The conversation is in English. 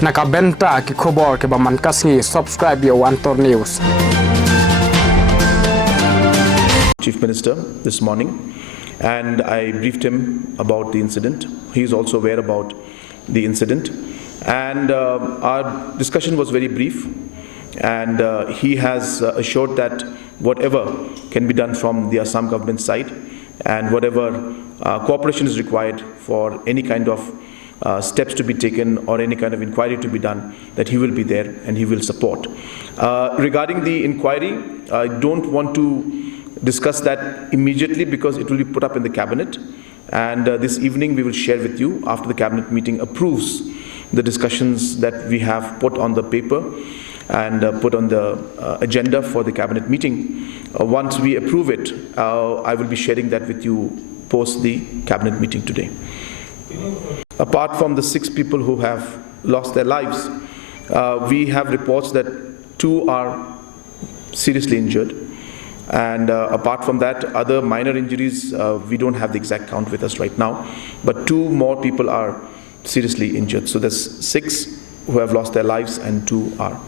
Nakabenta ki khobor ke ba mankasngi subscribe yo Antor News. Chief Minister this morning, and I briefed him about the incident. He is also aware about the incident, and our discussion was very brief, and he has assured that whatever can be done from the Assam government side and whatever cooperation is required for any kind of steps to be taken or any kind of inquiry to be done, that he will be there and he will support. Regarding the inquiry, I don't want to discuss that immediately because it will be put up in the cabinet, and this evening we will share with you after the cabinet meeting approves the discussions that we have put on the paper and put on the agenda for the cabinet meeting. Once we approve it, I will be sharing that with you post the cabinet meeting today. Apart from the 6 people who have lost their lives, we have reports that 2 are seriously injured. And apart from that, other minor injuries, we don't have the exact count with us right now, but 2 more people are seriously injured. So there's 6 who have lost their lives and 2 are.